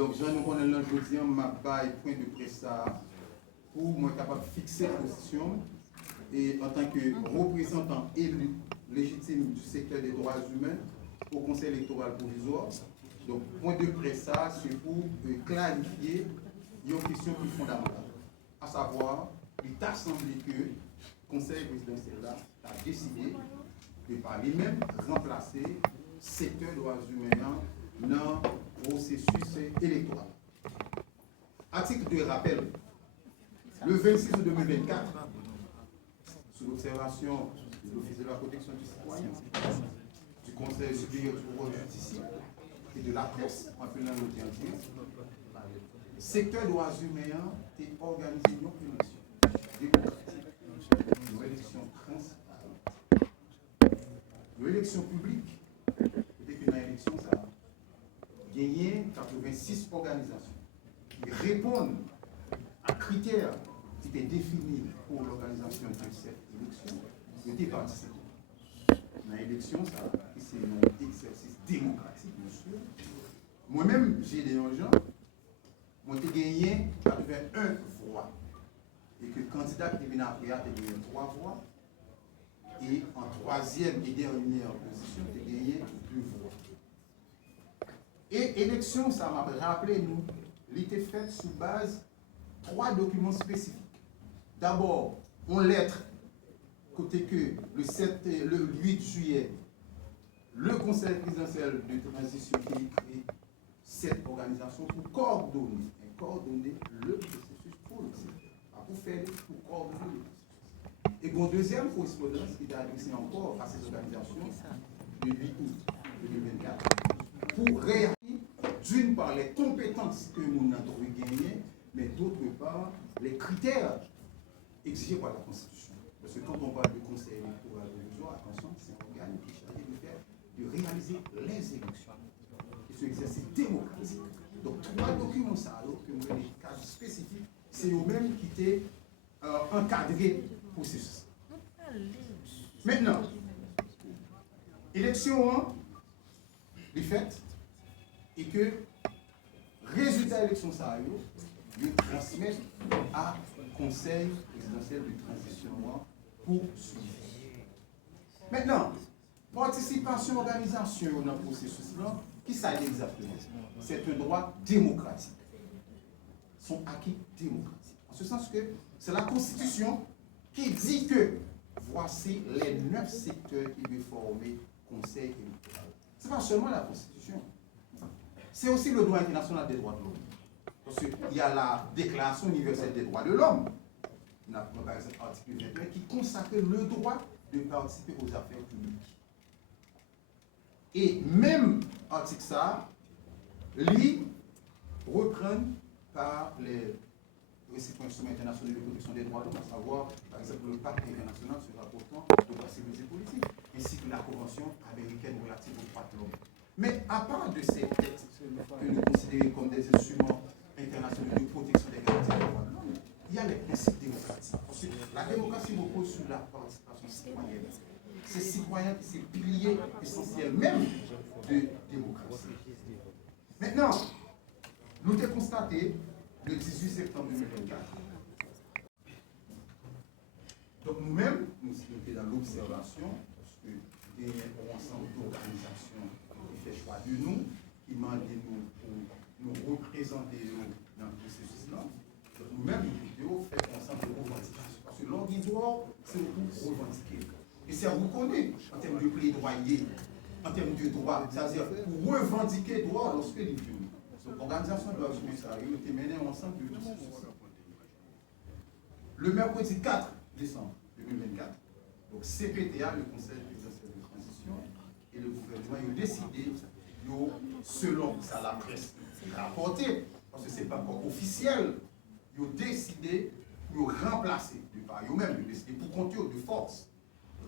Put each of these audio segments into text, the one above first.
Donc, je nous connais l'aujourd'hui, ma bail point de presse pour moi capable de fixer la position et en tant que représentant élu légitime du secteur des droits humains au Conseil électoral provisoire. Donc, point de presse, c'est pour clarifier une question plus fondamentale, à savoir, il t'a semblé que le Conseil présidentiel a décidé de par lui-même remplacer le secteur des droits humains dans le processus électoral. Article de rappel, le 26 août 2024, sous l'observation de l'Office de la protection du citoyen, du Conseil supérieur du pouvoir judiciaire et de la presse, en faisant le entier, le secteur des droits humains est organisé une élection démocratique, une élection transparente. L'élection publique était une élection, ça a gagné 86 organisations qui répondent à critères qui étaient définis pour l'organisation de cette élection, qui étaient participants. Dans l'élection, ça, c'est un exercice démocratique, bien sûr. Moi-même, j'ai des gens, moi j'ai gagné 81 voix. Et que le candidat qui est venu après a gagné 3 voix. Et en troisième et dernière position, il a gagné 2 voix. Et élection, ça m'a rappelé, nous, il était fait sous base 3 documents spécifiques. D'abord, une lettre, côté que le 8 juillet, le Conseil présidentiel de transition qui écrit cette organisation pour coordonner le processus pour le secteur. Pour faire, pour coordonner le processus. Et une deuxième correspondance qui est adressée encore à ces organisations le 8 août 2024 pour réagir d'une part les compétences que nous avons gagnées, mais d'autre part les critères exigés par la Constitution. Parce que quand on parle de conseil électoral provisoire, attention, c'est un organe qui est chargé de réaliser les élections. Et ce exercice démocratique. Donc, 3 documents, ça, alors que nous avons des cas spécifiques, c'est eux-mêmes qui étaient encadrés pour ceci. Maintenant, élection 1, les faits, et que résultat de l'élection, ça, ils transmettent à Conseil présidentiel de transition pour suivre. Maintenant, participation, organisation dans le processus là, qui ça exactement? C'est un droit démocratique. Son acquis démocratique. En ce sens que c'est la Constitution qui dit que voici les 9 secteurs qui doivent former Conseil électoral. Ce n'est pas seulement la Constitution. C'est aussi le droit international des droits de l'homme. Parce qu'il y a la Déclaration universelle des droits de l'homme, par exemple l'article 21, qui consacre le droit de participer aux affaires publiques. Et même article ça, lui, reprend par les récipients internationaux de protection des droits de l'homme, à savoir, par exemple, le pacte international sur rapportant aux droits civils et politiques, ainsi que la Convention américaine relative aux droits de l'homme. Mais à part de ces textes que nous considérons comme des instruments internationaux de protection des garanties des droits de l'homme, il y a les principes démocratiques. Parce que la démocratie repose sur la participation citoyenne. C'est citoyen qui c'est le pilier essentiel même de démocratie. Maintenant, nous avons constaté le 18 septembre 2024. Donc nous-mêmes, nous sommes dans l'observation, parce que il y a un ensemble d'organisations qui fait choix de nous, qui demandent nous pour nous représenter dans le processus-là. Nous-mêmes, nous faisons un ensemble de revendications. Parce que l'ordinaire, c'est pour revendiquer. Et c'est reconnu en termes de plaidoyer, en termes de droit, c'est-à-dire pour revendiquer droit lorsque les vieux. Donc l'organisation de la justice a été menée ensemble de tout. Le mercredi 4 décembre 2024, donc CPTA, le Conseil présidentiel de transition, et le gouvernement ont décidé, selon ça la presse rapporté, parce que ce n'est pas encore officiel, ils ont décidé de remplacer, de par eux-mêmes, décidé pour compter de force,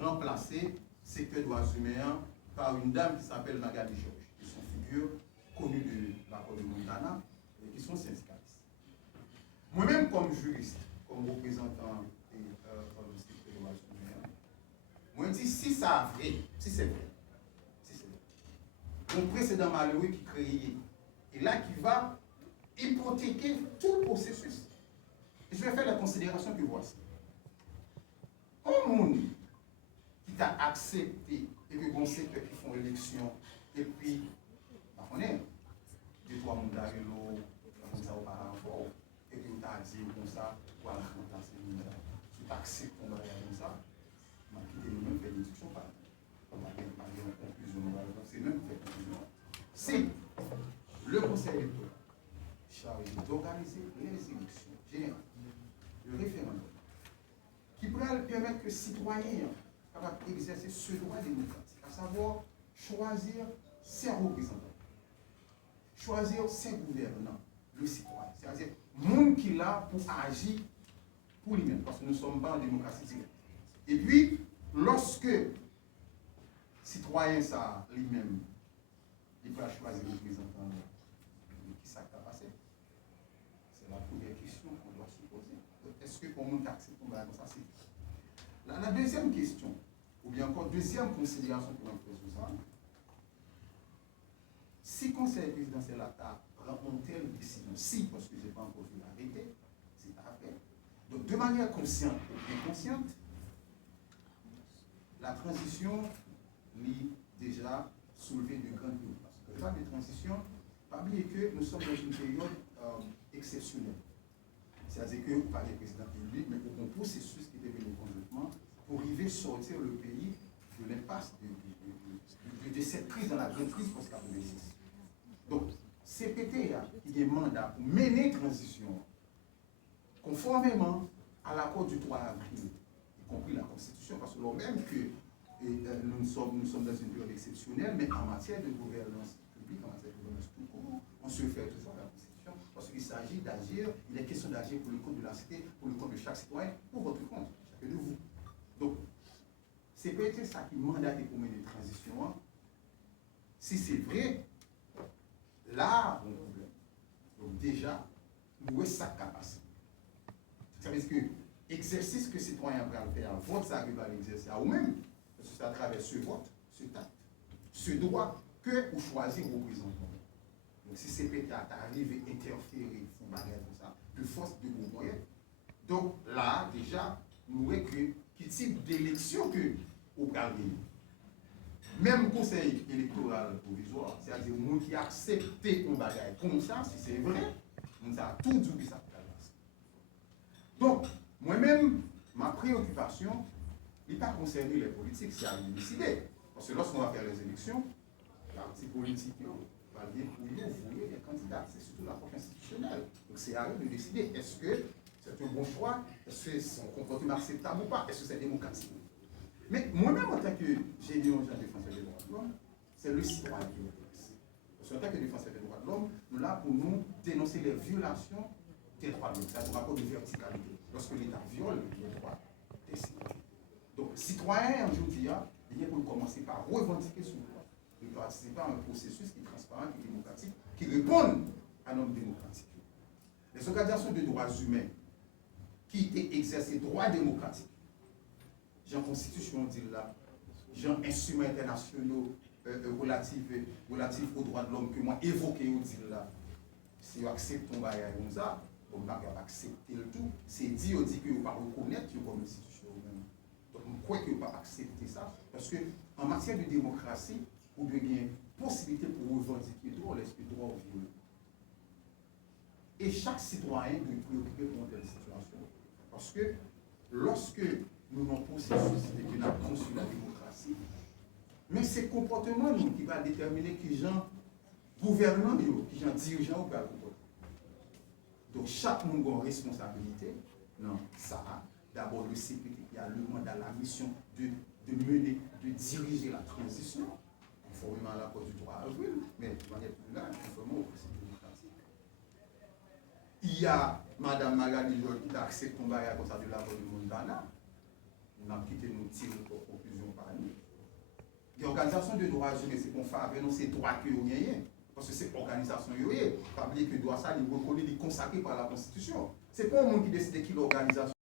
remplacer le secteur droits humains par une dame qui s'appelle Magali Georges, qui sont figures connues de l'accord de Montana et qui sont syndicalistes. Moi-même, comme juriste, comme représentant du secteur droits humains, moi je dis si ça vrai, si c'est vrai, mon précédent malheureux qui créé, et là qui va hypothéquer tout le processus. Et je vais faire la considération que voici. Un monde qui t'a accepté et que bon secteur qui font élection, et puis, on est, des trois mondes d'Arelo, comme ça auparavant, et puis on t'a dit comme ça, voilà, on t'a dit, tu t'acceptes qu'on va aller comme ça, on va quitter nous-mêmes, faire une discussion, on va parler en conclusion, c'est même faire conclusion. Si le conseil électoral chargé d'organiser les élections générales, le référendum, qui pourrait permettre que les citoyens capables d'exercer ce droit démocratique, à savoir choisir ses représentants, choisir ses gouvernants, le citoyen, c'est-à-dire le monde qui est là pour agir pour lui-même, parce que nous ne sommes pas en démocratie directe. Et puis, lorsque le citoyen, ça lui-même, il peut choisir le représentant qui ça va passer. C'est la première question qu'on doit se poser. Est-ce que pour nous accepte comme ça, c'est la deuxième question, ou bien encore deuxième considération pour nous faire ça, si le conseil présidentiel prend une telle décision, si, parce que je n'ai pas encore vu l'arrêté, c'est après. Donc, de manière consciente et inconsciente, la transition lit déjà soulevé de grandes préoccupations. Le droit de transition, pas oublier que nous sommes dans une période exceptionnelle. C'est-à-dire que, par les présidents publics, mais pour un processus qui était venu conjointement, pour arriver à sortir le pays de l'impasse de cette crise dans la grande crise post-96. Donc, CPT qui a un mandat pour mener transition conformément à l'accord du 3 avril, y compris la Constitution, parce que même que nous sommes dans une période exceptionnelle, mais en matière de gouvernance publique, en matière de gouvernance tout court, on se fait toujours à la Constitution, parce qu'il s'agit d'agir, il est question d'agir pour le compte de la cité, pour le compte de chaque citoyen, pour votre compte, chacun de vous. Donc, c'est peut-être ça qui mandaté pour mener une transition. Si c'est vrai, là, on a un problème. Donc déjà, nous avons sa capacité. Ça veut dire que l'exercice que les citoyens peuvent faire, vote, ça arrive à l'exercer à eux-mêmes, parce que c'est à travers ce vote, ce acte, ce droit que vous choisissez vos représentants. Donc si c'est peut-être arrive à interférer, font bagarre comme ça, de force de vos moyens. Donc là, déjà, nous voyons que quel type d'élection que vous gardez. Même conseil électoral provisoire, c'est-à-dire le monde qui a accepté un bagage comme ça, si c'est vrai, nous avons tout dit que ça peut passer. Donc, moi-même, ma préoccupation n'est pas concernée les politiques, c'est à nous décider. Parce que lorsqu'on va faire les élections, les partis politiques va dire pour nous, vous voulez les candidats, c'est surtout l'approche institutionnelle. Donc c'est à eux de décider, est-ce que c'est un bon choix, est-ce que c'est un comportement acceptable ou pas, est-ce que c'est démocratique. Mais moi-même, en tant que général défenseur des droits de l'homme, c'est le citoyen qui m'intéresse. Parce qu'en tant que défenseur des droits de l'homme, nous sommes là pour nous dénoncer les violations des droits de l'homme, c'est-à-dire rapport de verticalité, lorsque l'État viole les droits des citoyens. Donc, citoyen, aujourd'hui, il faut commencer par revendiquer son droit, de participer à un processus qui est transparent, qui est démocratique, qui répond à notre démocratique. Les organisations de droits humains qui exercent les droits démocratiques, Jean Constitution dit là, Jean instruments internationaux relatifs aux droits de l'homme que moi évoqué ou dit là, si vous acceptez ton bagage comme ça, vous ne pouvez pas accepter le tout, c'est dit que vous ne pouvez pas reconnaître comme institution même. Donc je crois que vous ne pouvez pas accepter ça, parce qu'en matière de démocratie, vous devez avoir une possibilité pour revendiquer droit, l'esprit droit au viol. Et chaque citoyen doit être préoccupé pour une telle situation. Parce que lorsque nous avons un processus et que nous avons conçu la démocratie, mais c'est le comportement qui va déterminer qui gens gouvernants, qui gens dirigeants ou pas. Donc chaque monde a une responsabilité. Non, ça, d'abord le CPT qui a le mandat, la mission de mener, de diriger la transition, conformément à l'accord du 3 avril, mais de manière plus large, conformément au principe démocratique. Il y a Mme Magali Georges qui a accepté ton bagage comme ça de l'accord du Mondana. Nous avons quitté nos tirs de conclusion par nous. Les organisations de droits humains, c'est qu'on fait avec nous ces droits que vous gagnez. Parce que c'est l'organisation, il ne faut pas oublier que le droit ça, il est reconnu, il est consacré par la Constitution. Ce n'est pas un monde qui décide qui l'organisation.